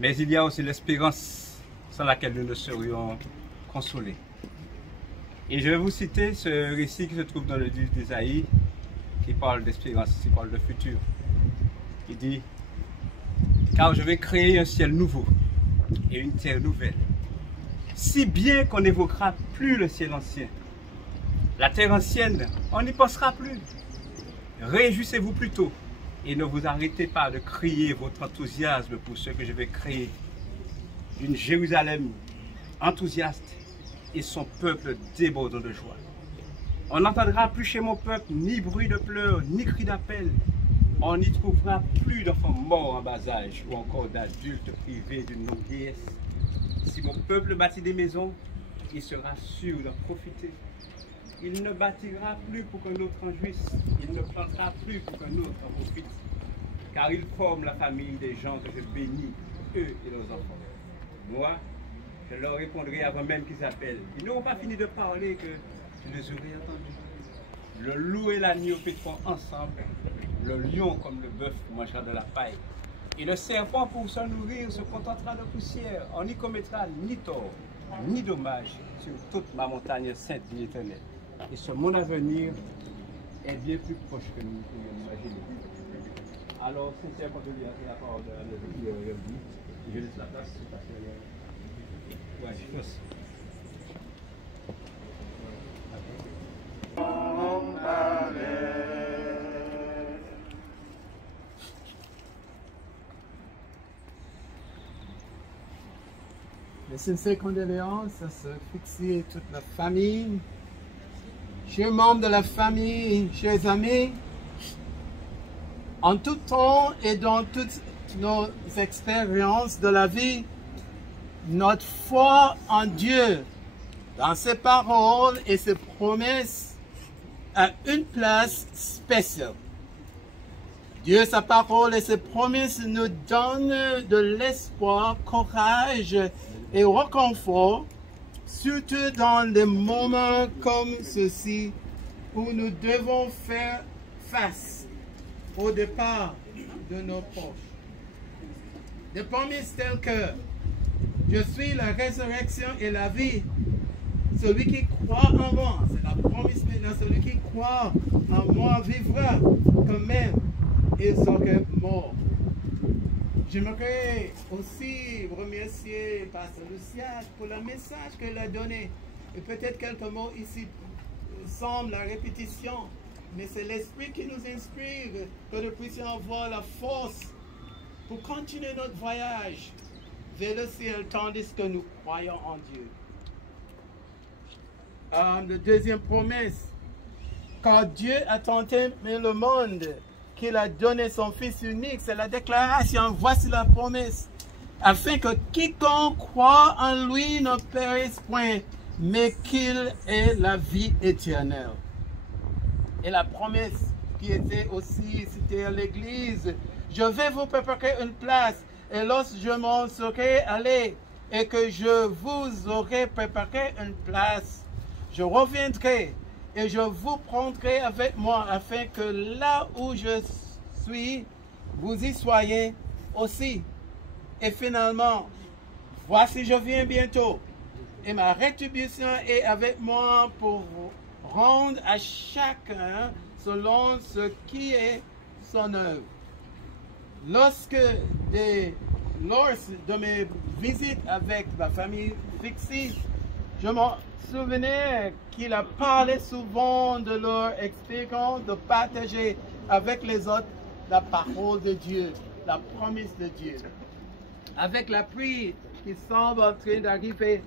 Mais il y a aussi l'espérance sans laquelle nous ne serions consolés. Et je vais vous citer ce récit qui se trouve dans le livre d'Ésaïe, qui parle d'espérance, qui parle de futur. Il dit: car je vais créer un ciel nouveau et une terre nouvelle, si bien qu'on n'évoquera plus le ciel ancien. La terre ancienne, on n'y pensera plus. Réjouissez-vous plutôt et ne vous arrêtez pas de crier votre enthousiasme pour ce que je vais créer. Une Jérusalem enthousiaste et son peuple débordant de joie. On n'entendra plus chez mon peuple ni bruit de pleurs, ni cri d'appel. On n'y trouvera plus d'enfants morts en bas âge ou encore d'adultes privés d'une longue vieillesse. Si mon peuple bâtit des maisons, il sera sûr d'en profiter. Il ne bâtira plus pour qu'un autre en jouisse. Il ne plantera plus pour qu'un autre en profite. Car il forme la famille des gens que je bénis, eux et leurs enfants. Moi, je leur répondrai avant même qu'ils appellent. Ils n'auront pas fini de parler que je les aurai entendus. Le loup et l'agneau pétront ensemble. Le lion, comme le bœuf, mangera de la paille. Et le serpent, pour se nourrir, se contentera de poussière. On n'y commettra ni tort, ni dommage sur toute ma montagne sainte de l'Éternel. Et ce monde à venir est bien plus proche que nous pourrions imaginer. Alors, sincèrement, je lui la parole de la je laisse la place. Ouais, je pense. Mes sincères condoléances à ce Fixie et toute la famille. Chers membres de la famille, chers amis, en tout temps et dans toutes nos expériences de la vie, notre foi en Dieu, dans ses paroles et ses promesses, a une place spéciale. Dieu, sa parole et ses promesses nous donnent de l'espoir, courage et réconfort, surtout dans des moments comme ceci où nous devons faire face au départ de nos proches. Des promesses telles que je suis la résurrection et la vie. Celui qui croit en moi, c'est la promesse maintenant, celui qui croit en moi vivra quand même il sera mort. J'aimerais aussi remercier Pasteur Lucia pour le message qu'elle a donné. Et peut-être quelques mots ici semblent la répétition, mais c'est l'Esprit qui nous inspire, que nous puissions avoir la force pour continuer notre voyage vers le ciel, tandis que nous croyons en Dieu. La deuxième promesse, car Dieu a tant aimé le monde qu'il a donné son Fils unique, c'est la déclaration, voici la promesse, afin que quiconque croit en lui ne périsse point, mais qu'il ait la vie éternelle. Et la promesse qui était aussi citée à l'église, je vais vous préparer une place, et lorsque je m'en serai allé, et que je vous aurai préparé une place, je reviendrai et je vous prendrai avec moi, afin que là où je suis, vous y soyez aussi. Et finalement, voici je viens bientôt, et ma rétribution est avec moi pour rendre à chacun selon ce qui est son œuvre. Lors de mes visites avec la famille Fixie, je m'en souvenais qu'il a parlé souvent de leur expérience de partager avec les autres la parole de Dieu, la promesse de Dieu. Avec la pluie qui semble en train d'arriver,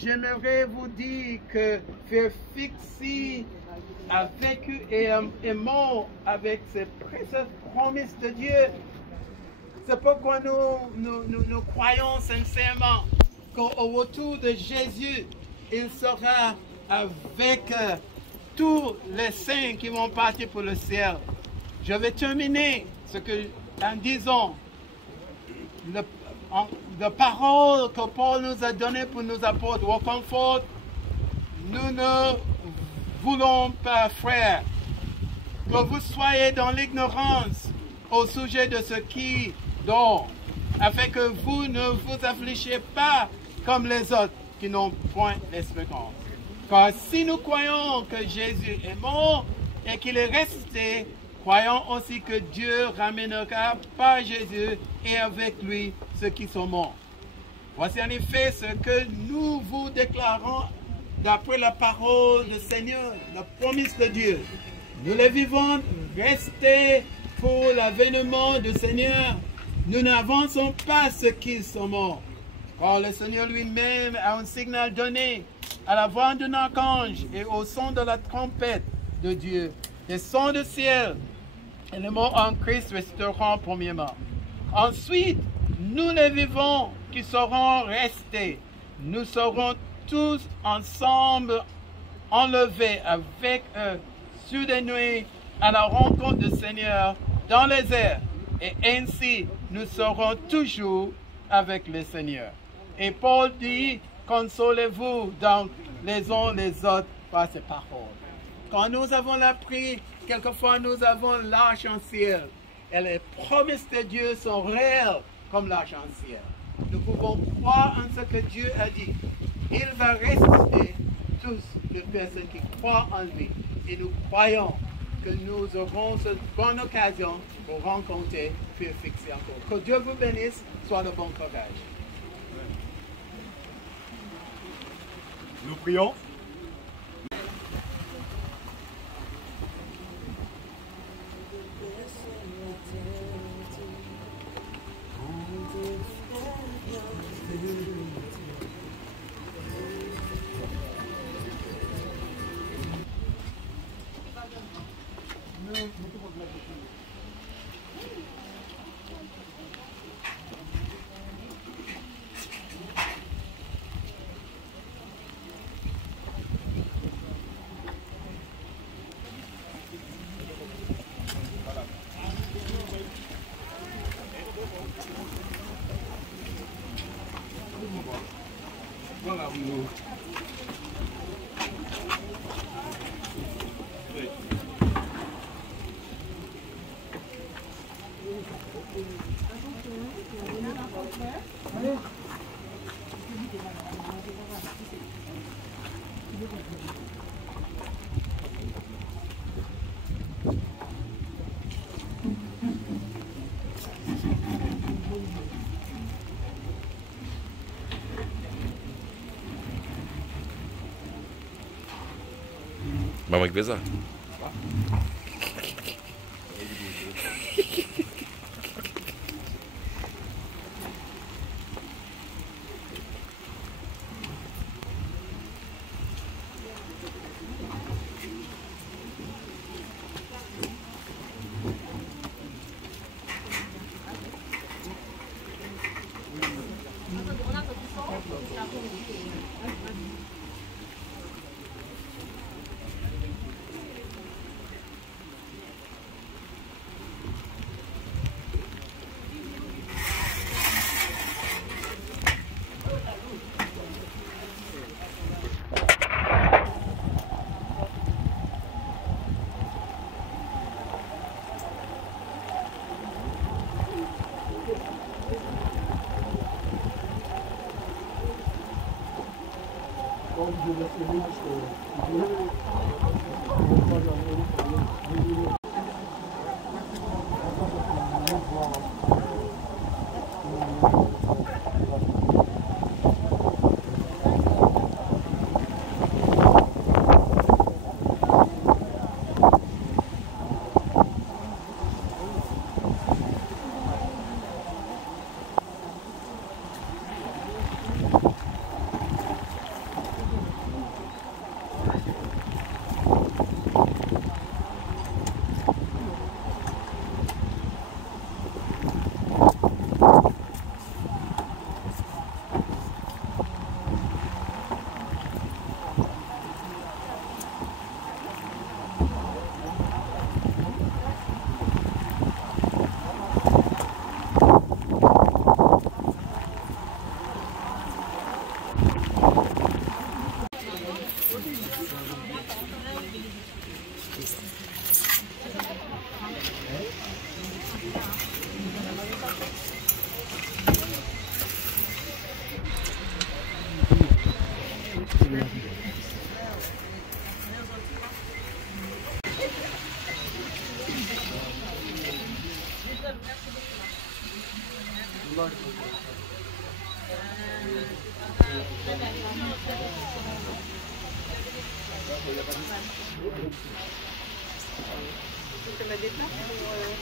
j'aimerais vous dire que Frère Fixie a vécu et est mort avec ces précieuses promesses de Dieu. C'est pourquoi nous croyons sincèrement qu'au retour de Jésus, il sera avec tous les saints qui vont partir pour le ciel. Je vais terminer en disant la parole que Paul nous a donnée pour nous apporter au confort. Nous ne voulons pas, frères, que vous soyez dans l'ignorance au sujet de ce qui dort, afin que vous ne vous affligiez pas comme les autres qui n'ont point d'espérance. Car si nous croyons que Jésus est mort et qu'il est ressuscité, croyons aussi que Dieu ramènera par Jésus et avec lui ceux qui sont morts. Voici en effet ce que nous vous déclarons d'après la parole du Seigneur, la promesse de Dieu. Nous les vivons, restés pour l'avènement du Seigneur. Nous n'avançons pas ceux qui sont morts. Car le Seigneur lui-même a un signal donné à la voix d'un archange et au son de la trompette de Dieu. Les sons du ciel et les morts en Christ resteront premièrement. Ensuite, nous les vivants qui serons restés, nous serons tous ensemble enlevés avec eux sur des nuées à la rencontre du Seigneur dans les airs. Et ainsi, nous serons toujours avec le Seigneur. Et Paul dit, consolez-vous donc les uns les autres par ces paroles. Quand nous avons l'appris, quelquefois nous avons l'arc-en-ciel. Et les promesses de Dieu sont réelles comme l'arc-en-ciel. Nous pouvons croire en ce que Dieu a dit. Il va ressusciter tous les personnes qui croient en lui. Et nous croyons que nous aurons cette bonne occasion pour rencontrer puis fixer encore. Que Dieu vous bénisse, soit de bon courage. Nous prions. Voilà, nous. Vamos pesar.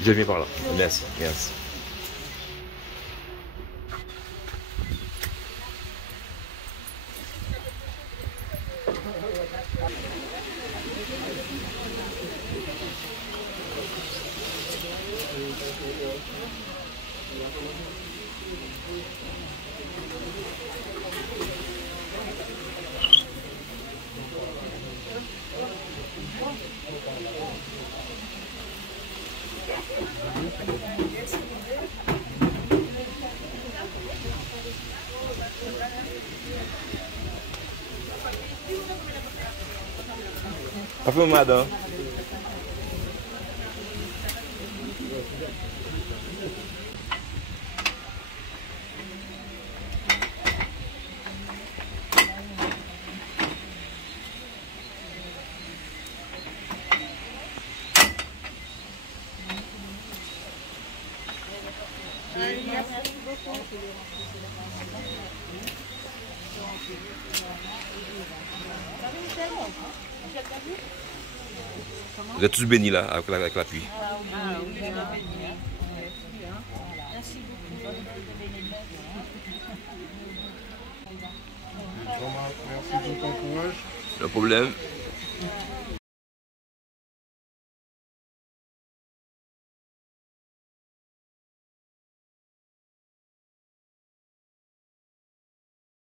Je viens par là. Merci, merci. Parfait, madame. Vous êtes tous bénis là, avec la pluie. Merci pour ton courage. Le problème.